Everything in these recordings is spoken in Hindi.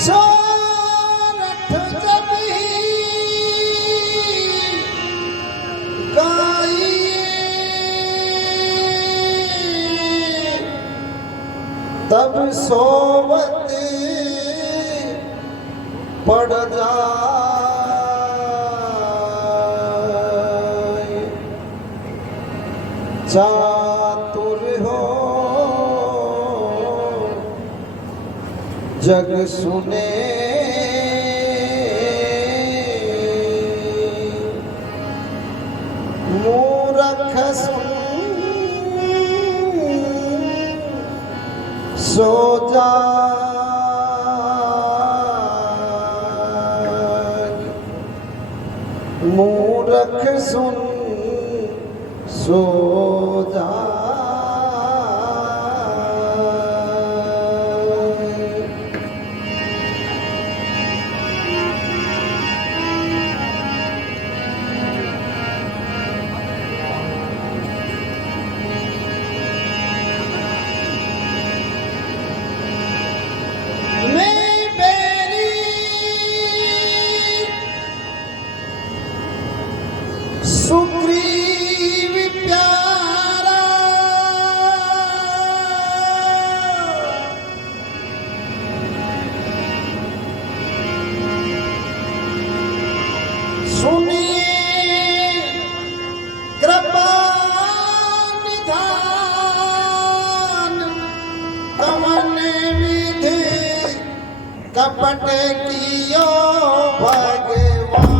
सोरठ जब गाइए तब सोवत पड़ जाए। चातुर हो जग सुने मूरख सुन सो जाए। मूरख सुन सो जाए। सुग्रीव प्यारा सुनिए कृपा निधान कवन विधि कपट कियो भगवान।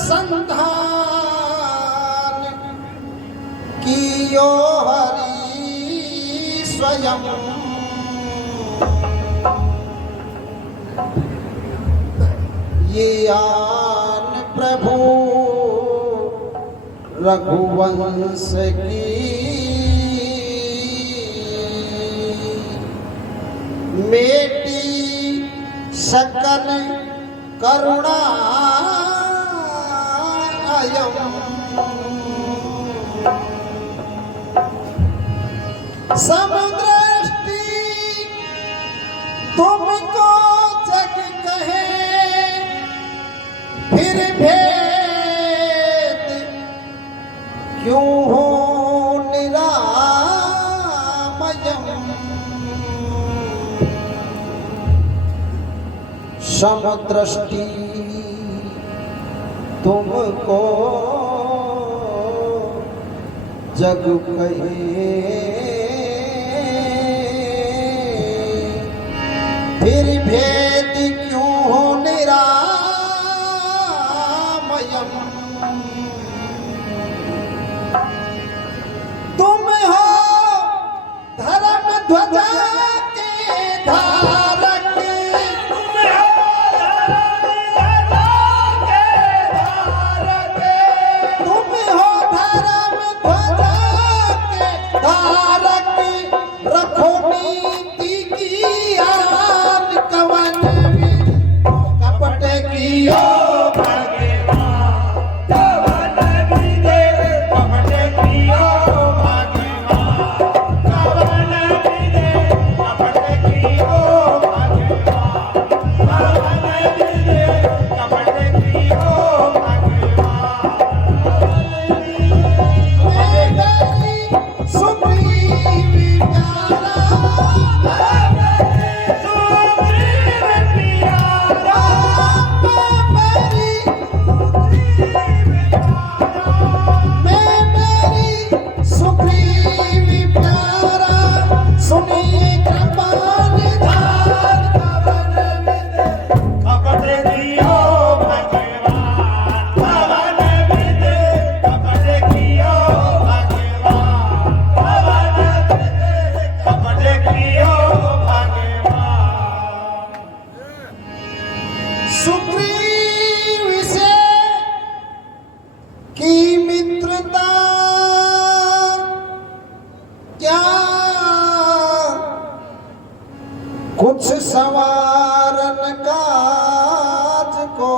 संधान कियो हरि स्वयं। ये आन प्रभु रघुवंश की मेटी सकल करुणा समदृष्टि तुमको जग कहे फिर भेद क्यों हो निरामयम्। समदृष्टि तुमको जग कहे फिर भेद क्यों हो निरामयम्। संवारन काज को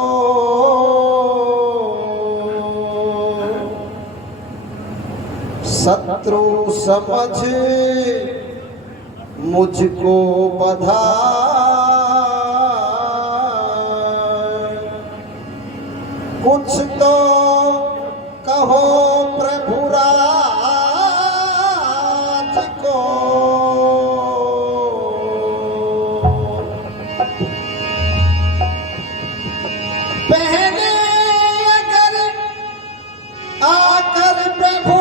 शत्रु समझ मुझको बधा कुछ तो कहो प्रभु राज को पहले अगर आकर प्रभु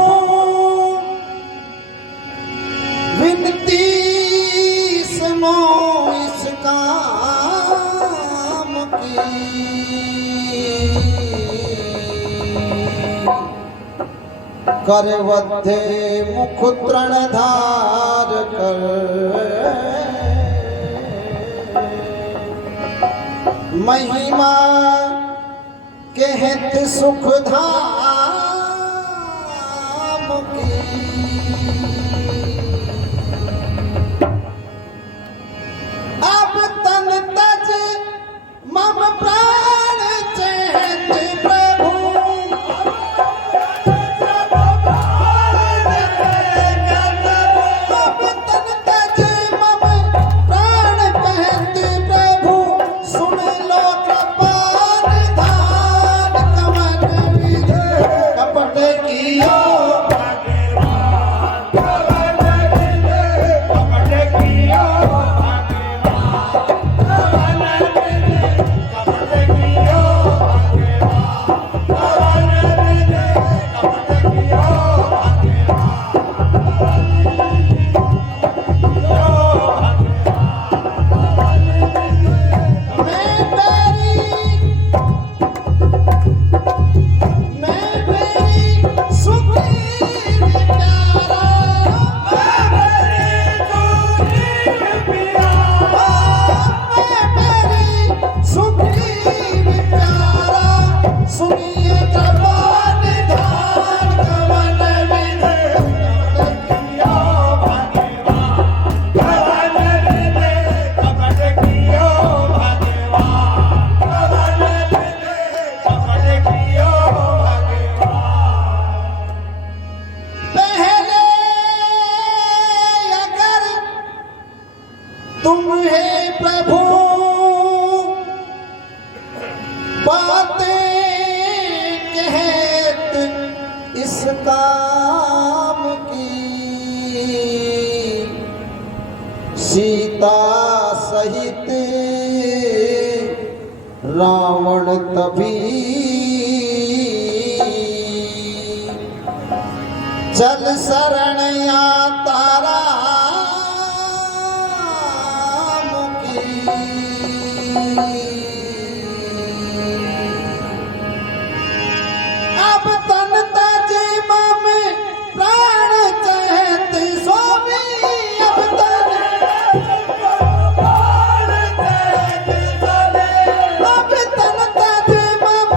विनती सुनो इस काम की करवध्य मुख तृण धार कर महिमा कहत सुख धाम की अब तन तज मम प्राण चहत प्रभु अब तन तज मम प्राण कहत प्रभु सुन लो कृपान धान कमन विध कपट कियो तुम है प्रभु बातें कहत इस काम की सीता सहित रावण तभी चल शरण या तारा अब तन तज मम प्राण चहत स्वामी अब तन तज मम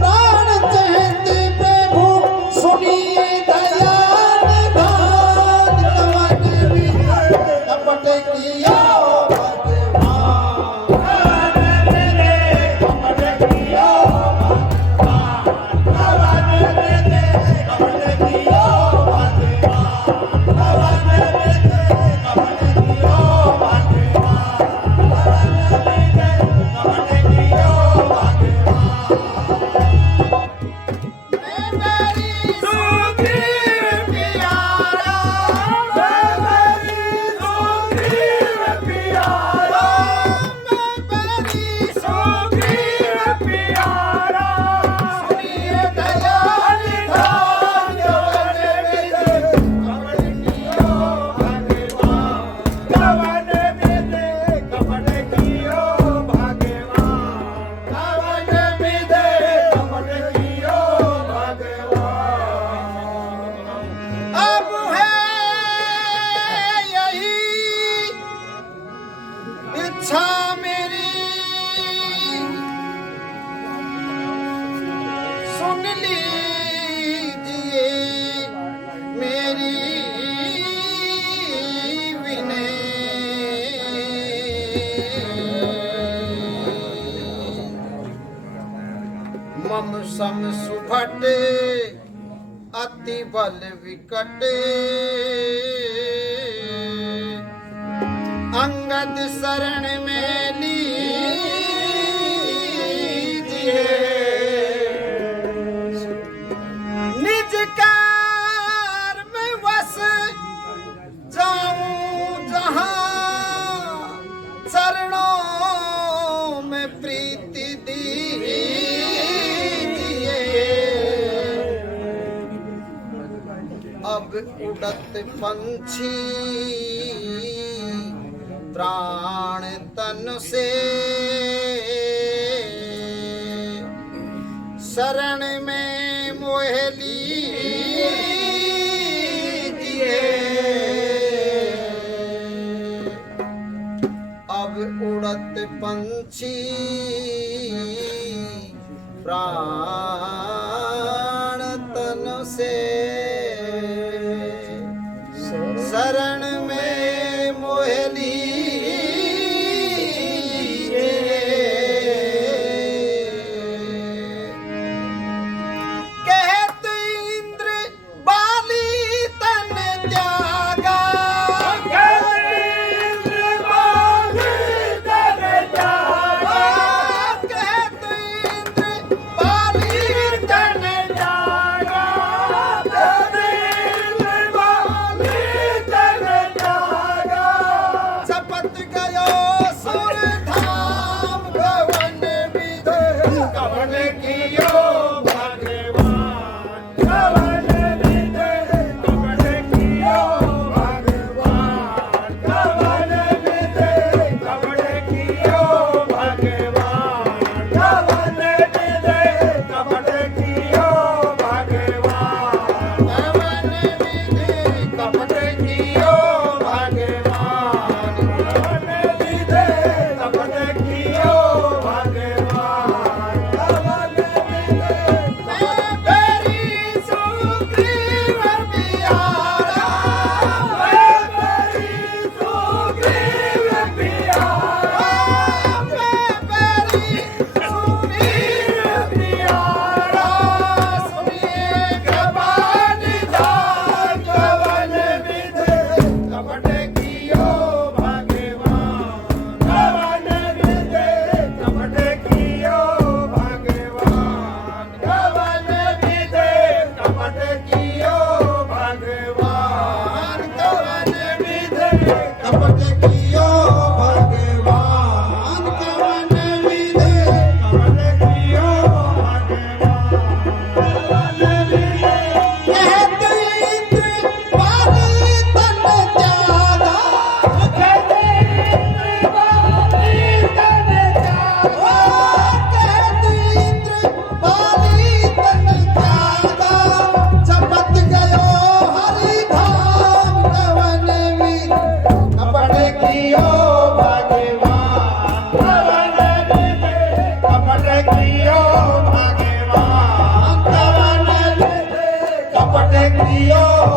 प्राण चहत प्रभु सुनिए दयाल दान कवन विध कपट किया मेरी विनय मम सम सुभट अति बल विकट अंगद शरण में लीजिए निज कार में वस जाऊं जहां चरणों में प्रीति दीजिए अब उड़त पंछी प्राण तन से शरण में मोह लीजिए अब उड़त पंछी प्राण तन से शरण में मोह Dios.